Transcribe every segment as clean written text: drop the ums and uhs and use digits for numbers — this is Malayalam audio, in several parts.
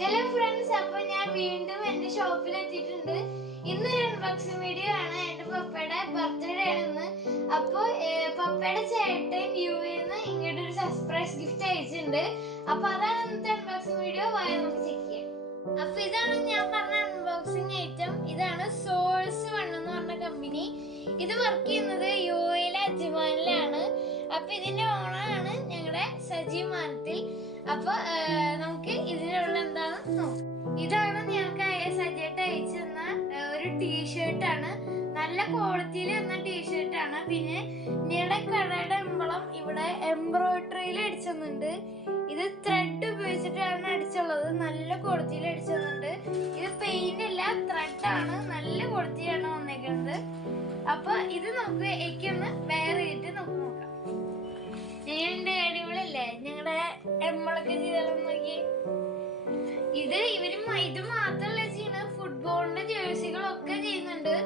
ഹലോ ഫ്രണ്ട്സ്, അപ്പോൾ ഞാൻ വീണ്ടും എൻ്റെ ഷോപ്പിൽ എത്തിയിട്ടുണ്ട്. ഇന്നൊരു അൺബോക്സിംഗ് വീഡിയോ ആണ്. എൻ്റെ പപ്പയുടെ ബർത്ത്ഡേ ആണ് ഇന്ന്. അപ്പോൾ പപ്പയുടെ ചേട്ടൻ യുഎന്ന് ഇങ്ങോട്ട് ഒരു സർപ്രൈസ് ഗിഫ്റ്റ് അയച്ചിട്ടുണ്ട്. അപ്പോൾ അതാണ് ഇന്നത്തെ അൺബോക്സിംഗ് വീഡിയോ. നമുക്ക് ചെക്ക് ചെയ്യാം. അപ്പോൾ ഇതാണ് ഞാൻ പറഞ്ഞ അൺബോക്സിംഗ് ഐറ്റം. ഇതാണ് സോഴ്സ് വൺ എന്ന് പറഞ്ഞ കമ്പനി. ഇത് വർക്ക് ചെയ്യുന്നത് യുഎയിലെ അജ്മാനിലാണ്. അപ്പോൾ ഇതിൻ്റെ ഓണറാണ് ഞങ്ങളുടെ സജീവ് മാനത്തിൽ. അപ്പൊ നമുക്ക് ഇതിനുള്ള എന്താണെന്ന് നോക്കാം. ഇതാണ് ഞങ്ങൾക്ക് സജീവായിട്ട് അയച്ചു തന്ന ഒരു ടീഷർട്ടാണ്. നല്ല ക്വാളിറ്റിയിൽ വന്ന ടീഷർട്ടാണ്. പിന്നെ ഞങ്ങളുടെ കടയുടെ എംബളം ഇവിടെ എംബ്രോയിഡറിയിൽ അടിച്ചുണ്ട്. ഇത് ത്രെഡ് ഉപയോഗിച്ചിട്ടാണ് അടിച്ചുള്ളത്. നല്ല ക്വാളിറ്റിയിൽ അടിച്ചു തന്നുണ്ട്. ഇത് പെയിന്റ് അല്ല, ത്രെഡാണ്. നല്ല ക്വാളിറ്റിയാണ് വന്നേക്കുന്നത്. അപ്പൊ ഇത് നമുക്ക് എനിക്കൊന്ന് വേറെ ചെയ്തിട്ട് നമുക്ക് നോക്കാം. ഞങ്ങളുടെ അടിപൊളിയല്ലേ ഞങ്ങളുടെ എമ്മളൊക്കെ ചെയ്താലും നോക്കി. ഇത് മാത്രമല്ല ചെയ്യുന്നത്, ഫുട്ബോളിന്റെ ജേഴ്സികളൊക്കെ ചെയ്യുന്നുണ്ട്.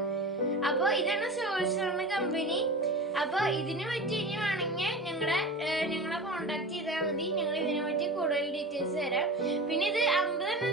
അപ്പൊ ഇതാണ് സോഴ്സ് കമ്പനി. അപ്പൊ ഇതിനെ പറ്റി ഇനി വേണമെങ്കിൽ ഞങ്ങളെ കോണ്ടാക്ട് ചെയ്താൽ മതി. ഞങ്ങൾ ഇതിനെ പറ്റി കൂടുതൽ ഡീറ്റെയിൽസ് തരാം. പിന്നെ ഇത് 50